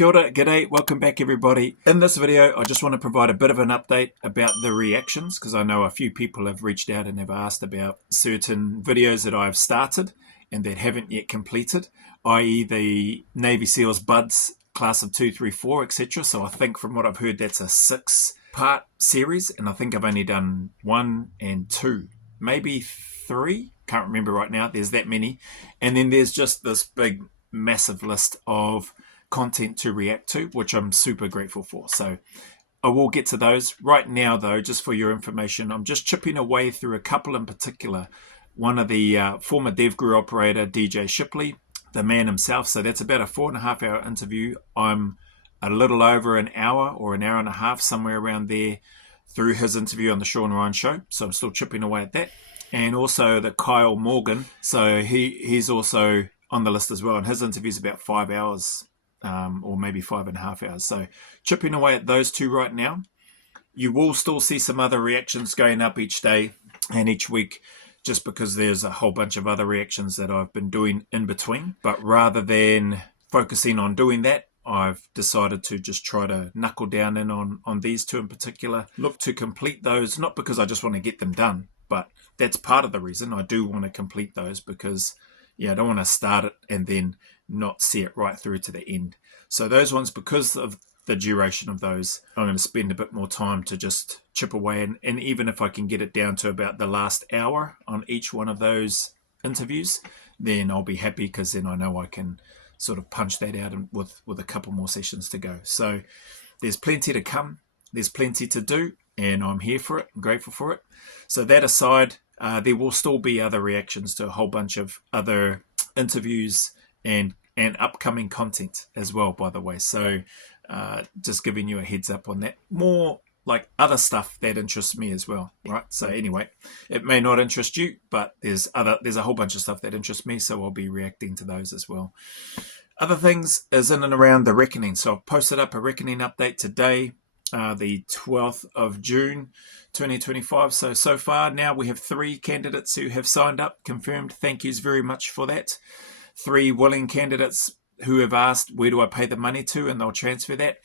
Kia ora, g'day, welcome back everybody. In this video, I just want to provide a bit of an update about the reactions because I know a few people have reached out and have asked about certain videos that I've started and that haven't yet completed, i.e. the Navy SEALs Buds class of 2, 3, 4, etc. So I think from what I've heard, that's a 6-part series, and I think I've only done 1 and 2, maybe 3. Can't remember right now. There's that many. And then there's just this big, massive list of content to react to, which I'm super grateful for. So I will get to those. Right now, though, just for your information, I'm just chipping away through a couple in particular. One of the former DevGuru operator, DJ Shipley, the man himself. So that's about a 4.5 hour interview. I'm a little over an hour or an hour and a half, somewhere around there, through his interview on the Sean Ryan Show. So I'm still chipping away at that. And also the Kyle Morgan. So he's also on the list as well. And his interview is about 5 hours. Or maybe 5.5 hours. So chipping away at those two right now. You will still see some other reactions going up each day and each week, just because there's a whole bunch of other reactions that I've been doing in between. But rather than focusing on doing that, I've decided to just try to knuckle down in on these two in particular. Look to complete those, not because I just want to get them done, but that's part of the reason I do want to complete those, because I don't want to start it and then not see it right through to the end. So those ones, because of the duration of those, I'm going to spend a bit more time to just chip away. And even if I can get it down to about the last hour on each one of those interviews, then I'll be happy, because then I know I can sort of punch that out with a couple more sessions to go. So there's plenty to come. There's plenty to do, and I'm here for it. I'm grateful for it. So that aside, there will still be other reactions to a whole bunch of other interviews and upcoming content as well, by the way. So just giving you a heads up on that. More like other stuff that interests me as well, right? So anyway, it may not interest you, but there's a whole bunch of stuff that interests me, so I'll be reacting to those as well. Other things is in and around the Reckoning. So I've posted up a Reckoning update today, the 12th of June 2025. So far now we have 3 candidates who have signed up, confirmed. Thank yous very much for that. 3 willing candidates who have asked, where do I pay the money to? And they'll transfer that.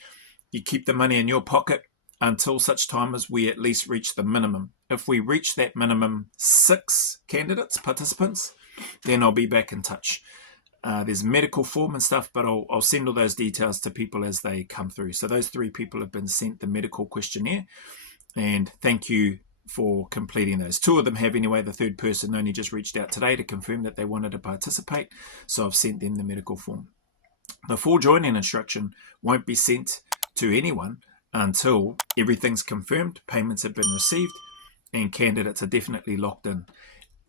You keep the money in your pocket until such time as we at least reach the minimum. If we reach that minimum 6 participants, then I'll be back in touch. There's medical form and stuff, but I'll send all those details to people as they come through. So those 3 people have been sent the medical questionnaire, and thank you for completing those. 2 of them have anyway. The 3rd person only just reached out today to confirm that they wanted to participate, so I've sent them the medical form. The full joining instruction won't be sent to anyone until everything's confirmed, payments have been received, and candidates are definitely locked in.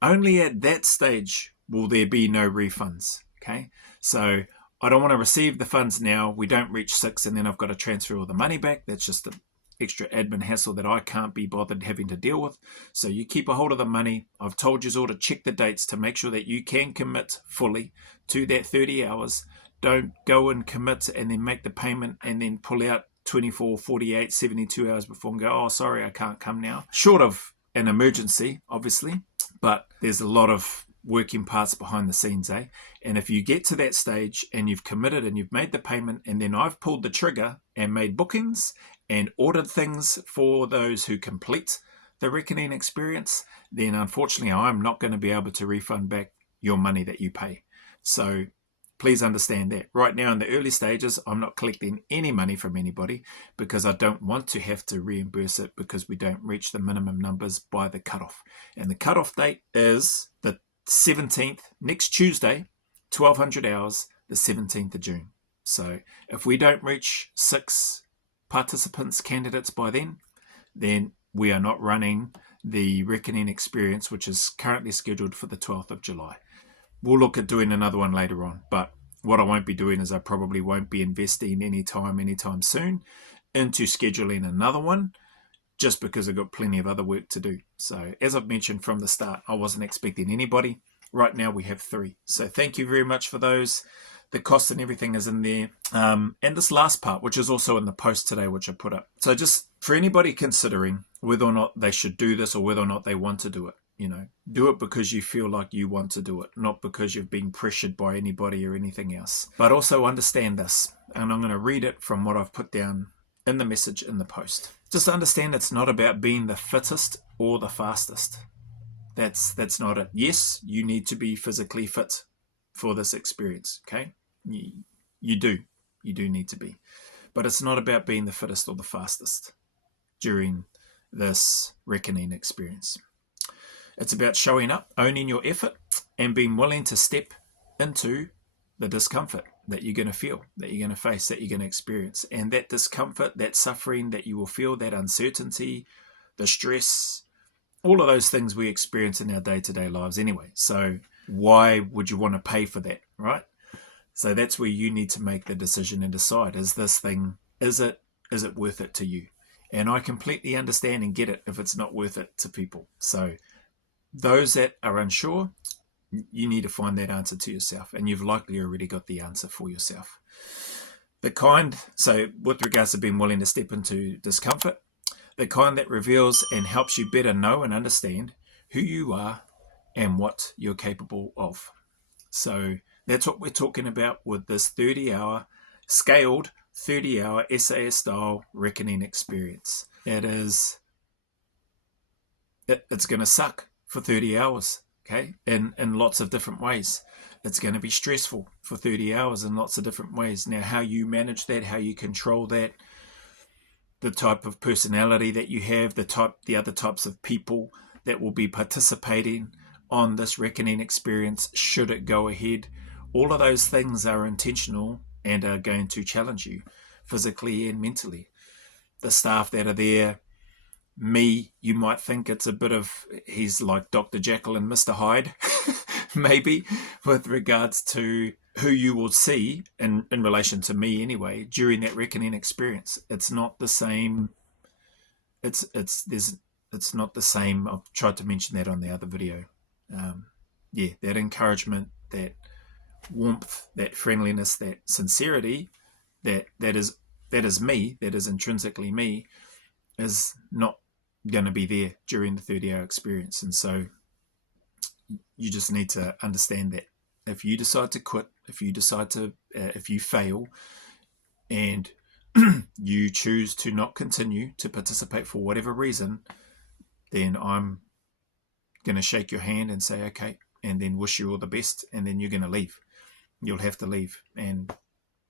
Only at that stage will there be no refunds. Okay, so I don't want to receive the funds now. We don't reach 6 and then I've got to transfer all the money back. That's just an extra admin hassle that I can't be bothered having to deal with. So you keep a hold of the money. I've told you all to check the dates to make sure that you can commit fully to that 30 hours. Don't go and commit and then make the payment and then pull out 24, 48, 72 hours before and go, oh, sorry, I can't come now. Short of an emergency, obviously, but there's a lot of working parts behind the scenes, eh? And if you get to that stage and you've committed and you've made the payment, and then I've pulled the trigger and made bookings and ordered things for those who complete the Reckoning experience, then unfortunately I'm not going to be able to refund back your money that you pay. So please understand that. Right now in the early stages, I'm not collecting any money from anybody because I don't want to have to reimburse it because we don't reach the minimum numbers by the cutoff. And the cutoff date is the 17th, next Tuesday, 1200 hours, the 17th of June. So if we don't reach 6 participants, candidates by then we are not running the Reckoning experience, which is currently scheduled for the 12th of July. We'll look at doing another one later on, but what I won't be doing is I probably won't be investing anytime soon into scheduling another one, just because I've got plenty of other work to do. So as I've mentioned from the start, I wasn't expecting anybody. Right now we have 3. So thank you very much for those. The cost and everything is in there. And this last part, which is also in the post today, which I put up. So just for anybody considering whether or not they should do this or whether or not they want to do it, do it because you feel like you want to do it, not because you've been pressured by anybody or anything else. But also understand this. and I'm going to read it from what I've put down in the message in the post. Just understand it's not about being the fittest or the fastest. That's not it. Yes, you need to be physically fit for this experience, okay? You do need to be. But it's not about being the fittest or the fastest during this reckoning experience. It's about showing up, owning your effort, and being willing to step into the discomfort that you're going to feel, that you're going to face, that you're going to experience. And that discomfort, that suffering that you will feel, that uncertainty, the stress, all of those things we experience in our day-to-day lives anyway. So why would you want to pay for that, right? So that's where you need to make the decision and decide, is this thing, is it worth it to you? And I completely understand and get it if it's not worth it to people. So those that are unsure, you need to find that answer to yourself, and you've likely already got the answer for yourself. So with regards to being willing to step into discomfort, the kind that reveals and helps you better know and understand who you are and what you're capable of. So that's what we're talking about with this 30-hour scaled 30-hour SAS style reckoning experience. It's going to suck for 30 hours, okay, in lots of different ways. It's going to be stressful for 30 hours in lots of different ways. Now, how you manage that, how you control that, the type of personality that you have, the other types of people that will be participating on this reckoning experience, should it go ahead, all of those things are intentional and are going to challenge you physically and mentally. The staff that are there, you might think it's a bit of, he's like Dr. Jekyll and Mr. Hyde, maybe, with regards to who you will see in relation to me anyway, during that reckoning experience. It's not the same. It's not the same. I've tried to mention that on the other video. That encouragement, that warmth, that friendliness, that sincerity, that is me, that is intrinsically me, is not going to be there during the 30-hour experience. And so you just need to understand that if you decide to quit, if you fail and you choose to not continue to participate for whatever reason, then I'm going to shake your hand and say, okay, and then wish you all the best, and then you're going to leave. You'll have to leave and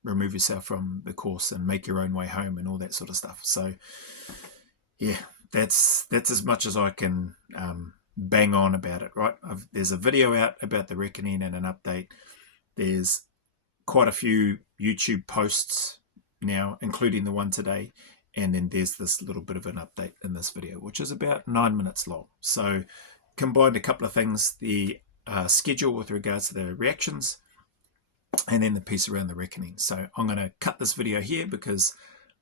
remove yourself from the course and make your own way home and all that sort of stuff. So yeah, that's as much as I can bang on about it, right? There's a video out about the reckoning and an update. There's quite a few YouTube posts now, including the one today, and then there's this little bit of an update in this video, which is about 9 minutes long. So combined a couple of things, the schedule with regards to the reactions, and then the piece around the reckoning. So I'm going to cut this video here because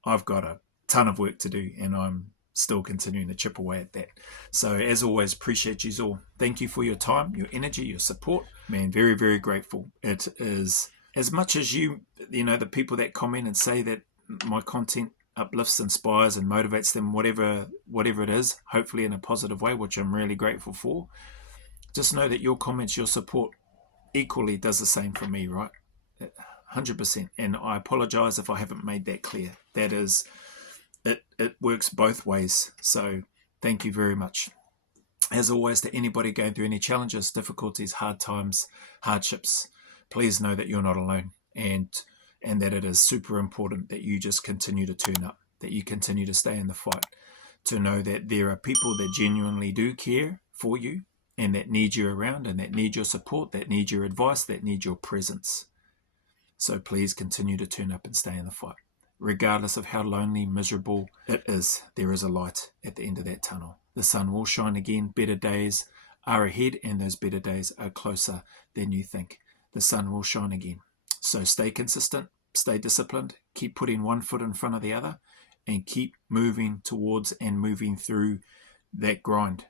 I've got a ton of work to do and I'm still continuing to chip away at that. So as always, appreciate you all. Thank you for your time, your energy, your support. Man, very, very grateful. It is, as much as the people that comment and say that my content uplifts, inspires and motivates them, whatever it is, hopefully in a positive way, which I'm really grateful for. Just know that your comments, your support equally does the same for me, right? 100%. And I apologize if I haven't made that clear. That is, it works both ways. So thank you very much. As always, to anybody going through any challenges, difficulties, hard times, hardships, please know that you're not alone, and that it is super important that you just continue to turn up, that you continue to stay in the fight, to know that there are people that genuinely do care for you and that need you around and that need your support, that need your advice, that need your presence. So please continue to turn up and stay in the fight. Regardless of how lonely, miserable it is, there is a light at the end of that tunnel. The sun will shine again. Better days are ahead, and those better days are closer than you think. The sun will shine again. So stay consistent, stay disciplined, keep putting one foot in front of the other, and keep moving towards and moving through that grind.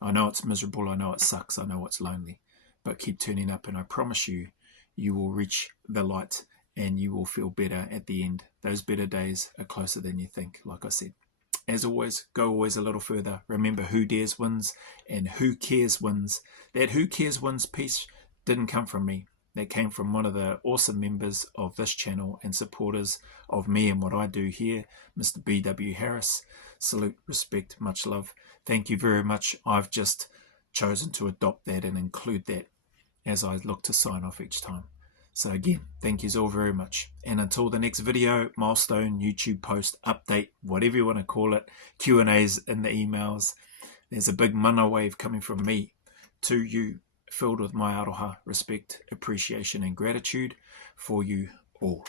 I know it's miserable, I know it sucks, I know it's lonely, but keep turning up, and I promise you, you will reach the light and you will feel better at the end. Those better days are closer than you think, like I said. As always, go always a little further. Remember, who dares wins and who cares wins. That who cares wins piece didn't come from me. that came from one of the awesome members of this channel and supporters of me and what I do here, Mr. B.W. Harris. Salute, respect, much love. Thank you very much. I've just chosen to adopt that and include that as I look to sign off each time. So again, thank you all very much. And until the next video, milestone, YouTube post, update, whatever you want to call it, Q&As in the emails, there's a big mana wave coming from me to you, filled with my aroha, respect, appreciation, and gratitude for you all.